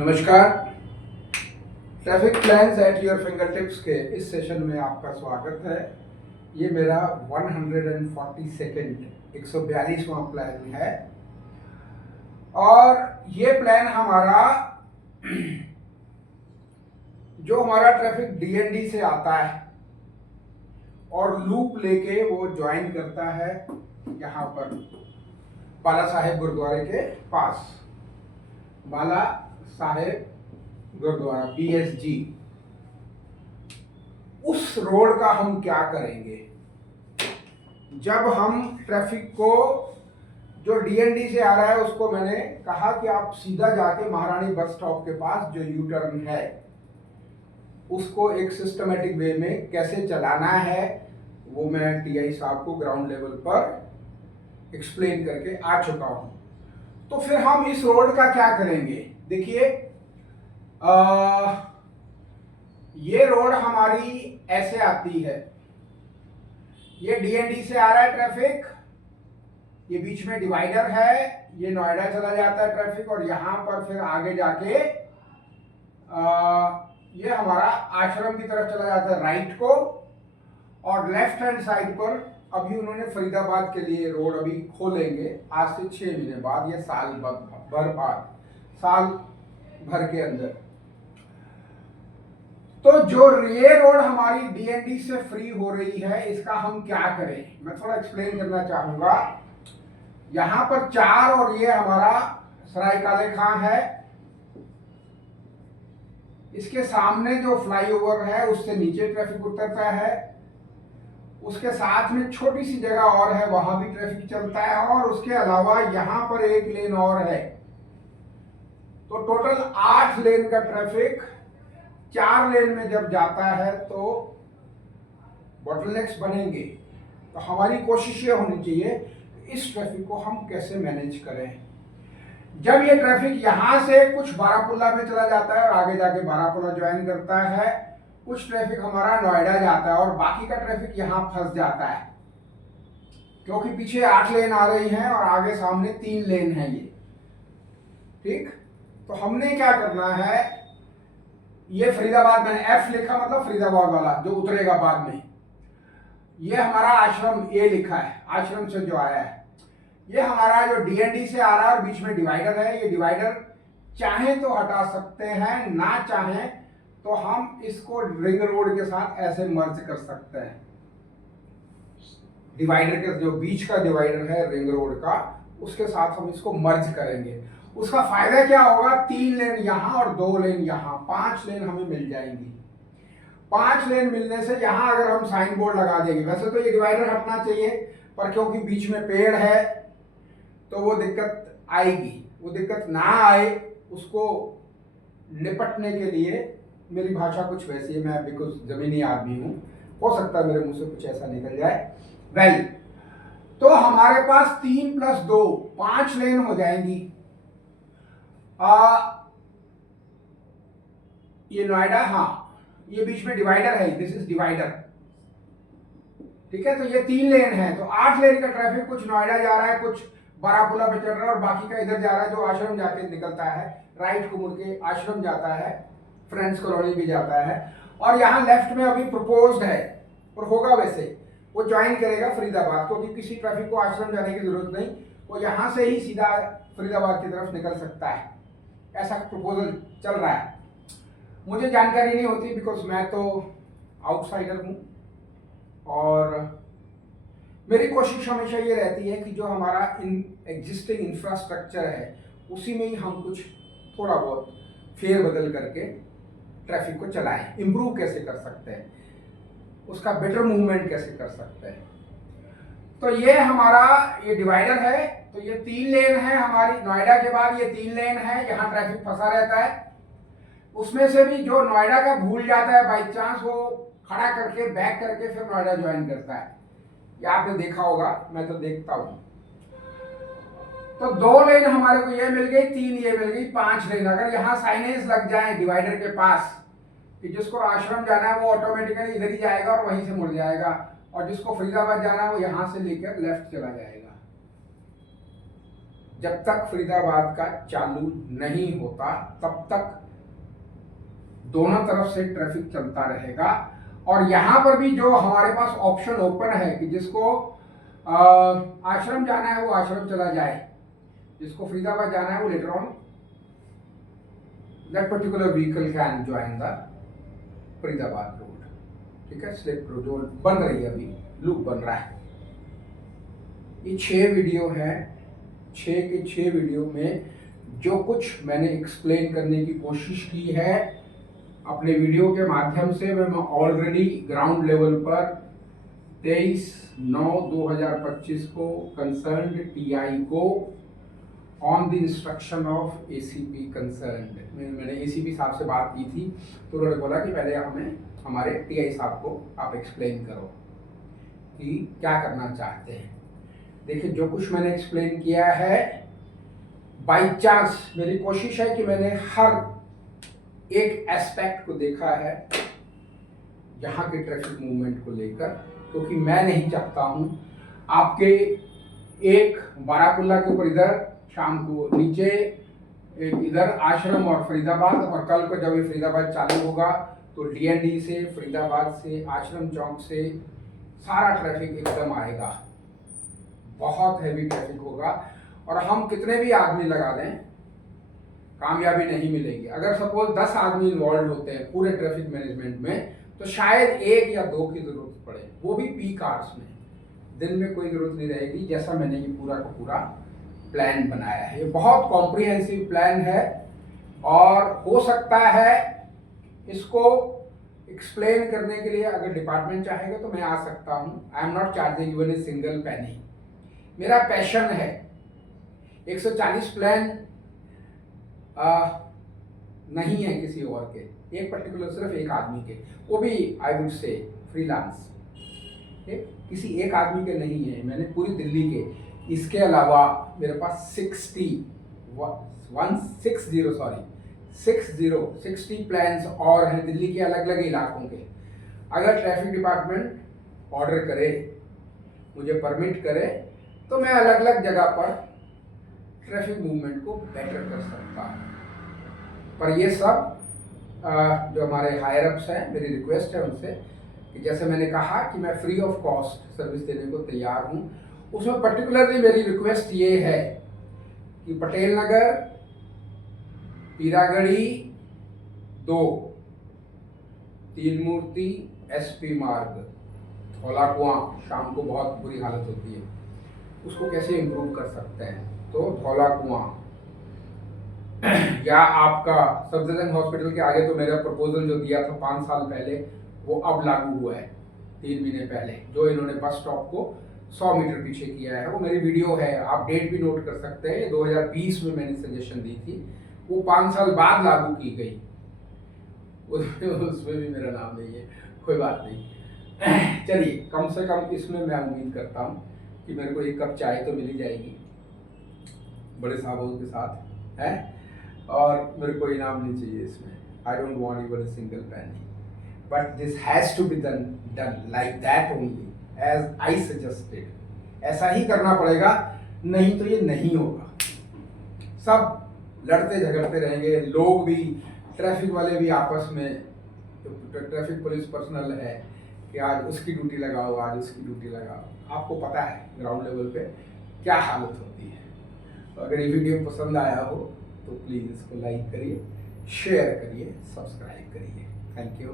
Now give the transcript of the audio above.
नमस्कार। Traffic plans at your finger tips के इस सेशन में आपका स्वागत है। ये मेरा 142nd 142वां प्लान है और ये प्लान हमारा जो हमारा ट्रैफिक डीएनडी से आता है और लूप लेके वो ज्वाइन करता है यहाँ पर बाला साहेब गुरुद्वारे के पास। बाला साहेब गुरुद्वारा BSG, उस रोड का हम क्या करेंगे जब हम ट्रैफिक को जो डीएनडी से आ रहा है उसको मैंने कहा कि आप सीधा जाके महारानी बस स्टॉप के पास जो यू टर्न है उसको एक सिस्टमेटिक वे में कैसे चलाना है वो मैं टीआई साहब को ग्राउंड लेवल पर एक्सप्लेन करके आ चुका हूं। तो फिर हम इस रोड का क्या करेंगे? देखिए, ये रोड हमारी ऐसे आती है, ये डीएनडी से आ रहा है ट्रैफिक, ये बीच में डिवाइडर है, ये नोएडा चला जाता है ट्रैफिक और यहां पर फिर आगे जाके ये हमारा आश्रम की तरफ चला जाता है राइट को, और लेफ्ट हैंड साइड पर अभी उन्होंने फरीदाबाद के लिए रोड अभी खोलेंगे आज से 6 महीने बाद या साल भर बाद, साल भर के अंदर। तो जो ये रोड हमारी डीएनडी से फ्री हो रही है इसका हम क्या करें, मैं थोड़ा एक्सप्लेन करना चाहूंगा। यहां पर 4 और ये हमारा सराय काले खां है, इसके सामने जो फ्लाईओवर है उससे नीचे ट्रैफिक उतरता है, उसके साथ में छोटी सी जगह और है वहां भी ट्रैफिक चलता है, और उसके अलावा यहां पर एक लेन और है। तो टोटल 8 लेन का ट्रैफिक 4 लेन में जब जाता है तो बॉटलनेक्स बनेंगे। तो हमारी कोशिश ये होनी चाहिए इस ट्रैफिक को हम कैसे मैनेज करें। जब ये ट्रैफिक यहां से कुछ बारापुल्ला में चला जाता है और आगे जाके बारापुल्ला ज्वाइन करता है, कुछ ट्रैफिक हमारा नोएडा जाता है और बाकी का ट्रैफिक यहां फंस जाता है क्योंकि पीछे 8 लेन आ रही हैं और आगे सामने 3 लेन है ये। ठीक, तो हमने क्या करना है, ये फरीदाबाद, मैंने F लिखा मतलब फरीदाबाद वाला जो उतरेगा बाद में, ये हमारा आश्रम A लिखा है, आश्रम से जो आया है। ये हमारा जो डीएनडी से आ रहा है और बीच में डिवाइडर है, ये डिवाइडर चाहे तो हटा सकते हैं, ना चाहे तो हम इसको रिंग रोड के साथ ऐसे मर्ज कर सकते हैं। डिवाइडर के जो बीच का डिवाइडर है रिंग रोड का, उसके साथ हम इसको मर्ज करेंगे। उसका फायदा क्या होगा, 3 लेन यहां और 2 लेन यहां, 5 लेन हमें मिल जाएंगी। 5 लेन मिलने से यहां अगर हम साइन बोर्ड लगा देंगे, वैसे तो ये डिवाइडर हटना चाहिए पर क्योंकि बीच में पेड़ है तो वो दिक्कत आएगी। वो दिक्कत ना आए उसको निपटने के लिए, मेरी भाषा कुछ वैसी है, मैं बिल्कुल जमीनी आदमी हूं, हो सकता है मेरे मुंह से कुछ ऐसा निकल जाए। वेल, तो हमारे पास 3 + 2 5 लेन हो जाएंगी। ये नोएडा, हाँ ये बीच में डिवाइडर है, दिस इज डिवाइडर। ठीक है, तो ये 3 लेन है, तो 8 लेन का ट्रैफिक कुछ नोएडा जा रहा है, कुछ बारापुला पे चल रहा है और बाकी का इधर जा रहा है जो आश्रम जाके निकलता है, राइट को मुड़ के आश्रम जाता है, फ्रेंड्स कॉलोनी भी जाता है। और यहाँ लेफ्ट में अभी प्रपोज्ड है और होगा वैसे, वो ज्वाइन करेगा फरीदाबाद, क्योंकि किसी ट्रैफिक को आश्रम जाने की जरूरत नहीं, वो यहाँ से ही सीधा फरीदाबाद की तरफ निकल सकता है, ऐसा प्रपोजल चल रहा है। मुझे जानकारी नहीं होती बिकॉज मैं तो आउटसाइडर हूँ और मेरी कोशिश हमेशा ये रहती है कि जो हमारा एग्जिस्टिंग इंफ्रास्ट्रक्चर है उसी में ही हम कुछ थोड़ा बहुत फेरबदल करके ट्रैफिक को चलाएं, इंप्रूव कैसे कर सकते हैं, उसका बेटर मूवमेंट कैसे कर सकते हैं। तो ये हमारा ये डिवाइडर है, तो ये 3 लेन है हमारी, नोएडा के बाद ये 3 लेन है, यहाँ ट्रैफिक फंसा रहता है। उसमें से भी जो नोएडा का भूल जाता है बाई चांस, वो खड़ा करके बैक करके फिर नोएडा ज्वाइन करता है। ये आपने देखा होगा, मैं तो देखता हूँ। तो 2 लेन हमारे को ये मिल गई, 3 ये मिल गई, 5 लेन। अगर यहाँ साइनेज लग जाए डिवाइडर के पास कि जिसको आश्रम जाना है वो ऑटोमेटिकली इधर ही जाएगा और वहीं से मुड़ जाएगा, और जिसको फरीदाबाद जाना है वो यहाँ से लेकर लेफ्ट चला जाएगा। जब तक फरीदाबाद का चालू नहीं होता तब तक दोनों तरफ से ट्रैफिक चलता रहेगा। और यहाँ पर भी जो हमारे पास ऑप्शन ओपन है कि जिसको आश्रम जाना है वो आश्रम चला जाए, जिसको फरीदाबाद जाना है वो later on that particular vehicle can join the Faridabad road. ठीक है, स्लिप रोड जो बन रही है, अभी लूप बन रहा है। ये 6 वीडियो हैं, 6 के 6 वीडियो में जो कुछ मैंने एक्सप्लेन करने की कोशिश की है अपने वीडियो के माध्यम से, मैं ऑलरेडी ग्राउंड लेवल पर 23/9/2025 को कंसर्न्ड टीआई को on the instruction of ACP concerned, मैंने एसीपी साहब से बात की थी तो उन्होंने बोला कि पहले हमें हमारे टीआई साहब को आप एक्सप्लेन करो कि क्या करना चाहते हैं। देखिए, जो कुछ मैंने एक्सप्लेन किया है, बाई चांस मेरी कोशिश है कि मैंने हर एक एस्पेक्ट को देखा है यहाँ के ट्रैफिक मूवमेंट को लेकर, क्योंकि मैं नहीं चाहता हूँ आपके एक बारापुल्ला के ऊपर इधर शाम को नीचे, एक इधर आश्रम और फरीदाबाद, और कल को जब ये फरीदाबाद चालू होगा तो डीएनडी से, फरीदाबाद से, आश्रम चौक से सारा ट्रैफिक एकदम आएगा, बहुत हैवी ट्रैफिक होगा। और हम कितने भी आदमी लगा दें कामयाबी नहीं मिलेगी। अगर सपोज 10 आदमी इन्वॉल्व होते हैं पूरे ट्रैफिक मैनेजमेंट में तो शायद 1 या 2 की जरूरत पड़े, वो भी पीक आवर्स में, दिन में कोई जरूरत नहीं रहेगी। जैसा मैंने ये पूरा का पूरा प्लान बनाया है, ये बहुत कॉम्प्रिहेंसिव प्लान है और हो सकता है इसको एक्सप्लेन करने के लिए अगर डिपार्टमेंट चाहेगा तो मैं आ सकता हूँ। I am not charging even a single penny, मेरा पैशन है। 140 प्लान नहीं है किसी और के, एक पर्टिकुलर सिर्फ एक आदमी के, वो भी आई वुड से फ्रीलांस, किसी एक आदमी के नहीं है, मैंने पूरी दिल्ली के। इसके अलावा मेरे पास 60 प्लान्स और हैं दिल्ली के अलग अलग इलाकों के। अगर ट्रैफिक डिपार्टमेंट ऑर्डर करे, मुझे परमिट करे, तो मैं अलग अलग जगह पर ट्रैफिक मूवमेंट को बेटर कर सकता हूँ। पर ये सब जो हमारे हायर अप्स हैं, मेरी रिक्वेस्ट है उनसे कि जैसे मैंने कहा कि मैं फ्री ऑफ कॉस्ट सर्विस देने को तैयार हूँ, उसमें पर्टिकुलरली मेरी रिक्वेस्ट ये है कि पटेल नगर, पीरागढ़ी 2, तीन मूर्ति, एसपी मार्ग, धौला कुआं शाम को बहुत बुरी हालत होती है, उसको कैसे इम्प्रूव कर सकते हैं। तो धौला कुआं या आपका सफदरजंग हॉस्पिटल के आगे, तो मेरा प्रपोजल जो दिया था 5 साल पहले वो अब लागू हुआ है 3 महीने पहले, जो इन्होंने बस स्टॉप को 100 मीटर पीछे किया है। वो मेरी वीडियो है, आप डेट भी नोट कर सकते हैं, 2020 में मैंने सजेशन दी थी, वो 5 साल बाद लागू की गई, उसमें भी मेरा नाम नहीं है, कोई बात नहीं। चलिए, कम से कम इसमें मैं उम्मीद करता हूँ कि मेरे को 1 कप चाय तो मिल ही जाएगी बड़े साहबों के साथ है, और मेरे को इनाम नहीं चाहिए इसमें। I don't want even a single penny, but this has to be done like that only as I suggested. ऐसा ही करना पड़ेगा, नहीं तो ये नहीं होगा। सब लड़ते झगड़ते रहेंगे, लोग भी, ट्रैफिक वाले भी आपस में, तो ट्रैफिक पुलिस पर्सनल है कि आज उसकी ड्यूटी लगाओ, आज उसकी ड्यूटी लगाओ। आपको पता है ग्राउंड लेवल पे क्या हालत होती है। तो अगर ये वीडियो पसंद आया हो तो प्लीज़ इसको लाइक करिए, शेयर करिए, सब्सक्राइब करिए। Thank you.